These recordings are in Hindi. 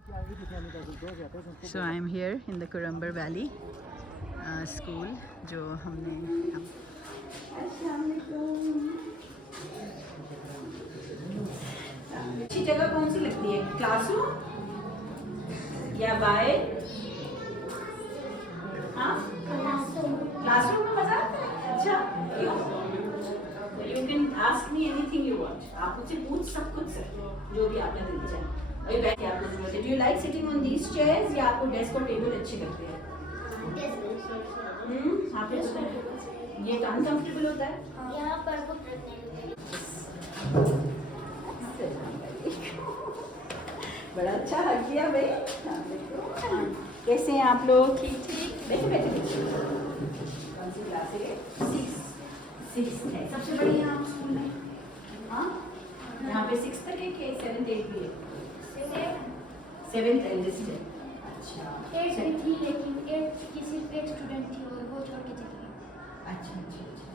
So I am here in the Currumbur Valley school जो हमने अच्छी जगह कौन सी लगती है, क्लासरूम या बाय? हाँ, क्लासरूम में मजा आता है। अच्छा, क्यों? You can ask me anything you want. आप मुझसे पूछ सब कुछ सर, जो भी आपने दिल चाहे। अभी बैठिए, आपको जरूरत है। Do you like sitting on these chairs या आपको डेस्क और टेबल अच्छे लगते हैं? आपको ये अनकंफर्टेबल होता है? यहाँ पर बड़ा अच्छा हक किया भाई। कैसे हैं आप लोग? ठीक ठीक। बैठे बैठे। कौन सी क्लास है? 6 है। सबसे बड़ी है आप स्कूल में? हाँ, यहाँ पे 6 तक है कि 7 8 भी है? 7th एल्डेस्ट है। अच्छा, 8 भी थी लेकिन 8 की सिर्फ एक स्टूडेंट थी और वो छोड़ के चली गई। अच्छा अच्छा अच्छा।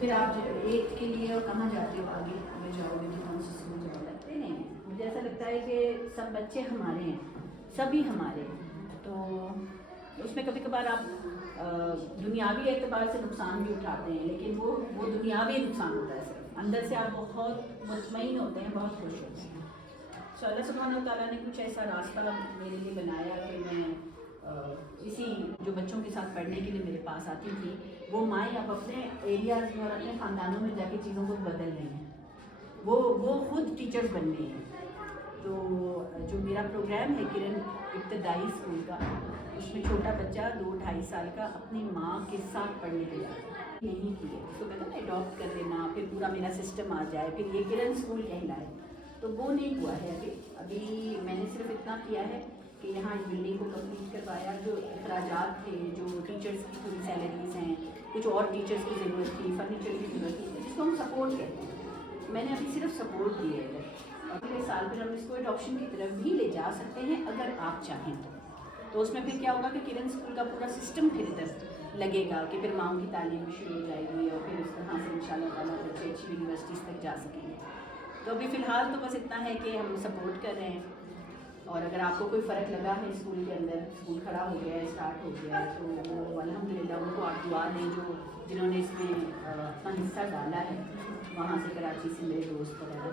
फिर आप 8 के लिए और कहाँ जाते हो आगे? अगर जाओगे तो कौन सी स्कूल जाओगे? लगते नहीं, मुझे ऐसा लगता है कि सब बच्चे हमारे हैं, सभी हमारे हैं। तो उसमें कभी कभार आप दुनियावी एतबार से नुकसान भी उठाते हैं, लेकिन वो दुनियावी नुकसान होता है सिर्फ। अंदर से आप बहुत मुतमईन होते हैं, बहुत खुश होते हैं। तो अल्लाह सुब्हानहू व तआला ने कुछ ऐसा रास्ता मेरे लिए बनाया कि मैं इसी जो बच्चों के साथ पढ़ने के लिए मेरे पास आती थी, वो माएँ अब अपने एरियाज़ में और अपने ख़ानदानों में जाके चीज़ों को बदल रही हैं। वो खुद टीचर्स बन गई हैं। तो जो मेरा प्रोग्राम है किरण इब्तदाई स्कूल का, उसमें छोटा बच्चा 2-2.5 साल का अपनी माँ के साथ पढ़ने के लिए नहीं किए, तो मैंने ना अडॉप्ट कर लेना, फिर पूरा मेरा सिस्टम आ जाए, फिर ये किरण स्कूल कहलाए, तो वो नहीं हुआ है अभी मैंने सिर्फ इतना किया है कि यहाँ इस बिल्डिंग को कंप्लीट करवाया। जो अखराजात थे, जो टीचर्स की पूरी सैलरीज हैं, कुछ और टीचर्स की ज़रूरत थी, फर्नीचर की ज़रूरत थी, जिसको हम सपोर्ट कहते हैं, मैंने अभी सिर्फ सपोर्ट दिए है। अगले साल फिर हम इसको एडॉप्शन की तरफ भी ले जा सकते हैं अगर आप चाहें तो उसमें फिर क्या होगा कि किरण स्कूल का पूरा सिस्टम फिर इधर लगेगा कि फिर माओं की तालीम भी शुरू हो जाएगी और फिर उस तरह से इंशाल्लाह ताला बच्चे अच्छी यूनिवर्सिटीज़ तक जा सकेंगे। तो अभी फ़िलहाल तो बस इतना है कि हम सपोर्ट कर रहे हैं, और अगर आपको कोई फ़र्क लगा है स्कूल के अंदर, स्कूल खड़ा हो गया है, स्टार्ट हो गया है, तो वो अल्हम्दुलिल्लाह उनको आप दुआ दें जिन्होंने इसमें अपना हिस्सा डाला है, वहाँ से कराची से मेरे दोस्त वगैरह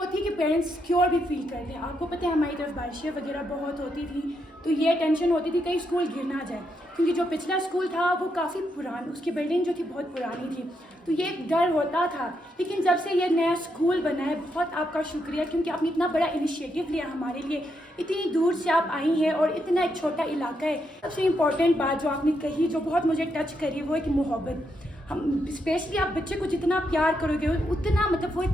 होती है कि पेरेंट्स सिक्योर भी फील करते हैं। आपको पता है हमारी तरफ बारिशें वगैरह बहुत होती थी, तो ये टेंशन होती थी कहीं स्कूल गिर ना जाए, क्योंकि जो पिछला स्कूल था वो काफ़ी पुराना, उसकी बिल्डिंग जो थी बहुत पुरानी थी, तो ये एक डर होता था। लेकिन जब से ये नया स्कूल बना है, बहुत आपका शुक्रिया, क्योंकि आपने इतना बड़ा इनिशिएटिव लिया हमारे लिए, इतनी दूर से आप आई हैं और इतना एक छोटा इलाका है। सबसे इम्पॉर्टेंट बात जो आपने कही, जो बहुत मुझे टच करी, वो है कि मोहब्बत। हम स्पेशली आप बच्चे को जितना प्यार करोगे उतना, मतलब वो एक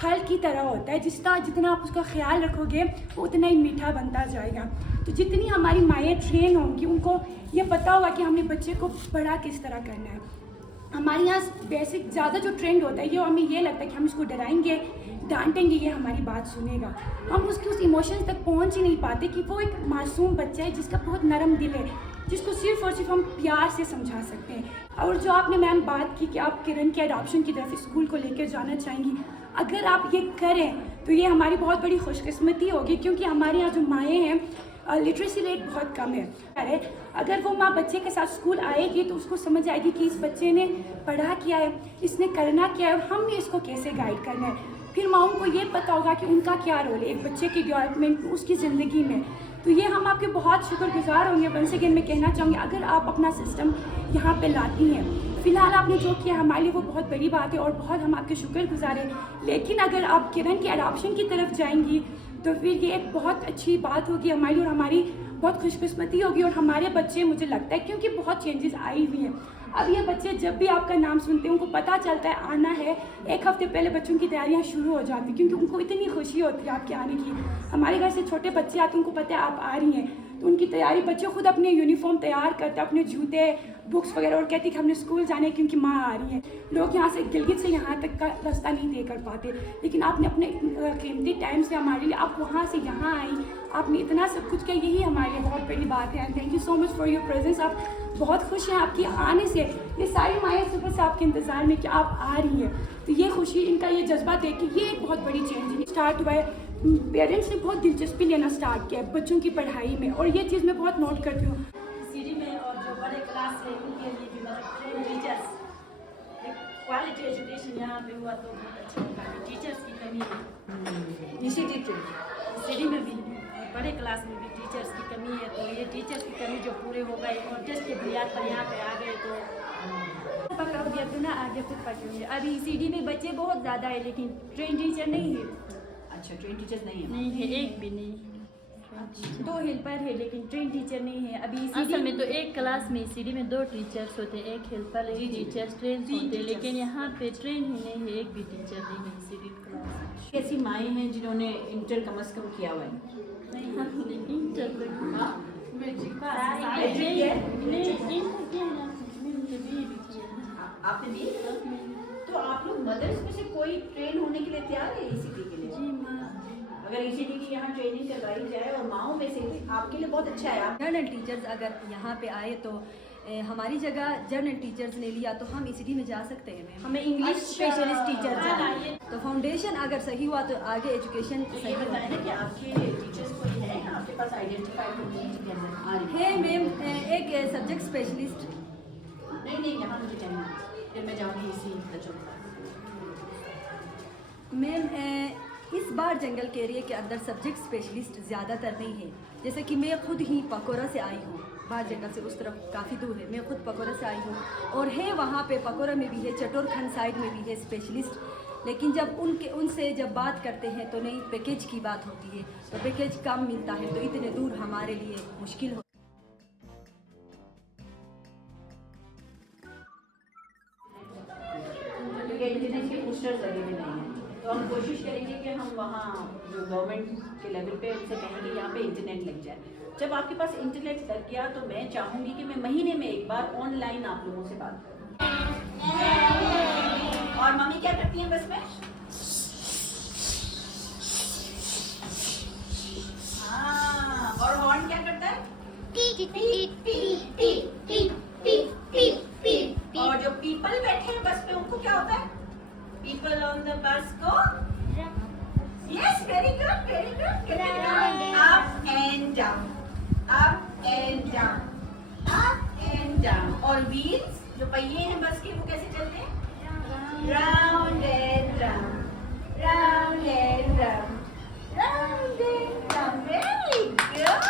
फल की तरह होता है, जितना आप उसका ख्याल रखोगे वो उतना ही मीठा बनता जाएगा। तो जितनी हमारी माएँ ट्रेन होंगी, उनको ये पता होगा कि हमने बच्चे को बड़ा किस तरह करना है। हमारे यहाँ बेसिक ज़्यादा जो ट्रेंड होता है, ये हमें ये लगता है कि हम इसको डराएंगे, डांटेंगे, ये हमारी बात सुनेगा। हम उसके उस इमोशंस तक पहुँच ही नहीं पाते कि वो एक मासूम बच्चा है जिसका बहुत नरम दिल है, जिसको सिर्फ और सिर्फ हम प्यार से समझा सकते हैं। और जो आपने मैम बात की कि आप किरण के एडॉप्शन की तरफ स्कूल को लेकर जाना चाहेंगी, अगर आप ये करें तो ये हमारी बहुत बड़ी खुशकिस्मती होगी, क्योंकि हमारे यहाँ जो माएँ हैं लिटरेसी रेट बहुत कम है। अरे अगर वो माँ बच्चे के साथ स्कूल आएगी तो उसको समझ आएगी कि इस बच्चे ने पढ़ा क्या है, इसने करना क्या है, हमने इसको कैसे गाइड करना है। फिर माओं को ये पता होगा कि उनका क्या रोल है एक बच्चे की डेवलपमेंट में, उसकी ज़िंदगी में। तो ये हम आपके बहुत शुक्रगुजार होंगे। वंस अगेन मैं कहना चाहूँगी, अगर आप अपना सिस्टम यहाँ पे लाती हैं, फ़िलहाल आपने जो किया हमारे लिए वो बहुत बड़ी बात है और बहुत हम आपके शुक्रगुजार हैं। लेकिन अगर आप किरण के एडॉप्शन की तरफ जाएंगी तो फिर ये एक बहुत अच्छी बात होगी हमारी, और हमारी बहुत खुशकिस्मती होगी। और हमारे बच्चे, मुझे लगता है, क्योंकि बहुत चेंजेस आई हुई हैं, अब ये बच्चे जब भी आपका नाम सुनते हैं, उनको पता चलता है आना है, 1 हफ्ते पहले बच्चों की तैयारियां शुरू हो जाती, क्योंकि उनको इतनी खुशी होती है आपके आने की। हमारे घर से छोटे बच्चे आते हैं, उनको पता है आप आ रही हैं, तो उनकी तैयारी, बच्चे खुद अपने यूनिफॉर्म तैयार करते हैं, अपने जूते, बुक्स वगैरह, और कहते हैं कि हमने स्कूल जाना है क्योंकि माँ आ रही है। लोग यहाँ से गिलगित से यहाँ तक का रास्ता नहीं तय कर पाते, लेकिन आपने अपने कीमती टाइम से हमारे लिए, आप वहाँ से यहाँ आई, आपने इतना सब कुछ किया, यही हमारे लिए बहुत बड़ी बात है। And thank you so much for your presence. आप बहुत खुश हैं आपकी आने से, ये सारी माएँ सुबह से आपके इंतज़ार में कि आप आ रही हैं, तो ये खुशी, इनका ये जज्बा देख के ये एक बहुत बड़ी चेंज स्टार्ट हुआ है। पेरेंट्स ने बहुत दिलचस्पी लेना स्टार्ट किया है बच्चों की पढ़ाई में, और ये चीज़ मैं बहुत नोट करती हूँ। सीडी में और जो बड़े क्लास है उनके लिए भी मतलब ट्रेन टीचर्स, क्वालिटी एजुकेशन यहाँ पे हुआ तो बहुत अच्छा होगा। टीचर्स की कमी है इसी सीडी में भी, बड़े क्लास में भी टीचर्स की कमी है, तो ये टीचर्स की कमी जो पूरे हो गए और टेस्ट के बुनियाद पर यहाँ पे आ गए तो पकड़ दिया तो ना आगे खुद पकड़ेंगे। अभी सीडी में बच्चे बहुत ज़्यादा है लेकिन ट्रेन टीचर नहीं है। अच्छा, ट्रेन टीचर्स नहीं है? नहीं है, एक भी नहीं। 2 हेल्पर है लेकिन ट्रेन टीचर नहीं है अभी। असल में तो एक क्लास में सीडी में 2 टीचर्स होते हैं, एक हेल्पर एक टीचर ट्रेन होते हैं, लेकिन यहाँ पे ट्रेन ही नहीं है, एक भी टीचर नहीं है सीडी क्लास में। ऐसी माएँ हैं जिन्होंने इंटर कम से कम किया हुआ है? नहीं इंटर हाँ? आपने दी? तो आप लोग मदर्स में से कोई ट्रेन होने के लिए तैयार है ईसीटी के लिए? जी माँ, अगर ईसीटी की यहाँ ट्रेनिंग करवाई जाए और माओ में से आपके लिए बहुत अच्छा है। आप जर्नल टीचर्स अगर यहाँ पे आए तो हमारी जगह जर्नल टीचर्स ने लिया तो हम ईसीटी में जा सकते हैं मैम। हमें इंग्लिश स्पेशलिस्ट टीचर चाहिए। तो फाउंडेशन अगर सही हुआ तो आगे एजुकेशन ये सही बताएं होगा। ना कि आपके टीचर्स कोई है आपके पास आइडेंटिफाइड कम्युनिटी के अंदर आ रही है मैम, एक सब्जेक्ट स्पेशलिस्ट। नहीं यहाँ मुझे कहना है, फिर मैं जाऊँगी इसी बच्चों के पास। मैम इस बार जंगल के एरिया के अंदर सब्जेक्ट स्पेशलिस्ट ज़्यादातर नहीं है। जैसे कि मैं खुद ही पकोरा से आई हूँ, बाहर जंगल से उस तरफ काफ़ी दूर है, मैं खुद पकोरा से आई हूँ और है वहाँ पे पकोरा में भी है, चटोरखंड साइड में भी है स्पेशलिस्ट। लेकिन जब उनसे जब बात करते हैं तो नहीं पैकेज की बात होती है, तो पैकेज कम मिलता है, तो इतने दूर हमारे लिए मुश्किल हो। क्योंकि इंटरनेट के पोस्टर्स लगे हुए नहीं हैं, तो हम कोशिश करेंगे कि हम वहाँ जो गवर्नमेंट के लेवल पे उनसे कहें कि यहाँ पे इंटरनेट लग जाए। जब आपके पास इंटरनेट लग गया तो मैं चाहूँगी कि मैं महीने में एक बार ऑनलाइन आप लोगों से बात करूँ। और मम्मी क्या करती हैं बस में? हाँ, और हॉर्न क्या करता है? और जो पीपल बैठे हैं बस पे उनको क्या होता है? पीपल ऑन द बस को yes, very good, very good. Up and down, up and down, up and down. और व्हील्स जो पहिए हैं बस के वो कैसे चलते हैं? Round and round, round and round, round and round. Very good.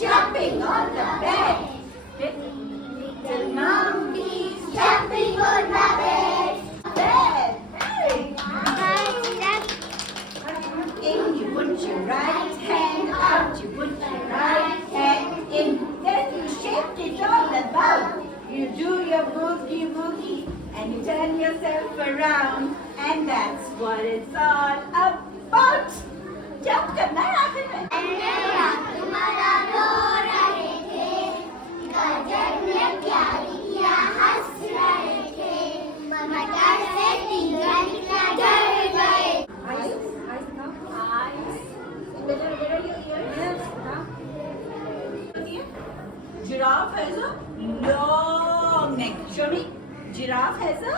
Jumping on the bed. Little monkeys jumping on the bed. Bed. Very good. In you put your right hand, out you put your right hand in. Then you shake it all about. You do your boogie boogie and you turn yourself around, and that's what it's all about. Jump करना है आखिर में। Giraffe has a long neck. Show me. Giraffe has a.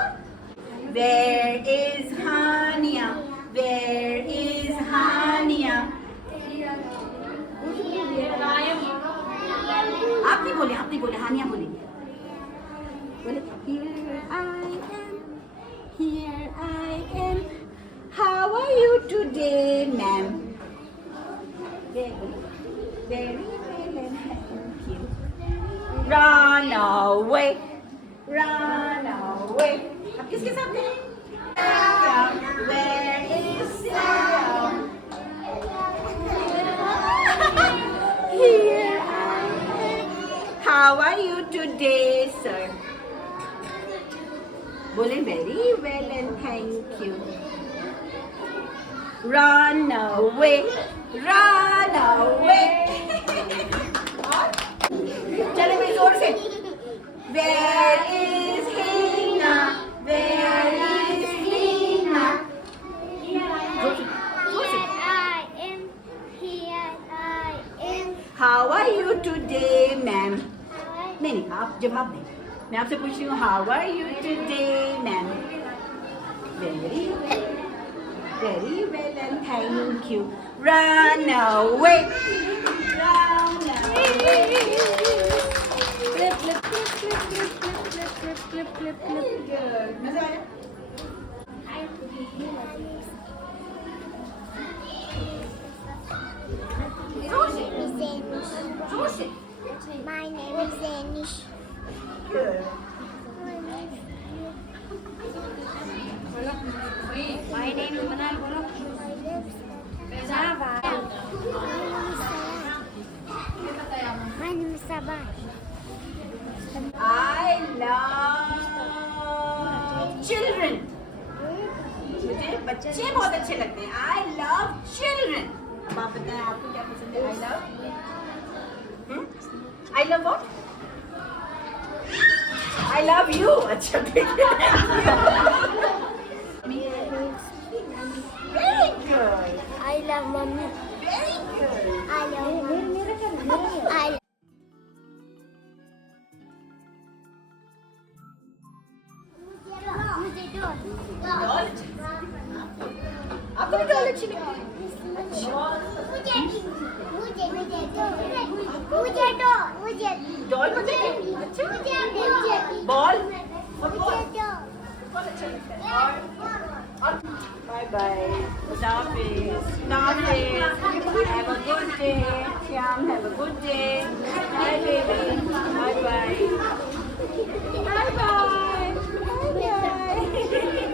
Where is Hania? Where is Hania? आप नहीं बोले, हानिया बोलेंगे। बोले here I am, how are you today, ma'am? Very well and thank you. Run away, run away. अब किसके साथ करें? Where is Sam? Here I am. How are you today, sir? बोले very well and thank you. Run away, run away. और चले भाई जोर से. Where is Hina? Where is Hina? जोर से. जवाब दें। मैं आपसे पूछ रही हूँ how are you today ma'am? Very well and thank you. Run away मजा आया? My name is Danish. Good. My name is Manal. My name is Sabah. I love children. मुझे बच्चे बहुत अच्छे लगते हैं। I love children. अब आप बताएं आपको क्या पसंद है? I love I love what? I love you. अच्छा ठीक है। Very good. I love mommy. Very good. I love mommy. I मुझे दो Doll अच्छी। आपको भी doll अच्छी लगती है? मुझे Doll पसंद है? अच्छा। Ball? और ball? बहुत अच्छा लगता है। और बाय बाय। खुदा हाफिज़। खुदा हाफिज़। Have a good day. Shyam, have a good day. Bye baby. Bye bye. Bye bye. Bye bye.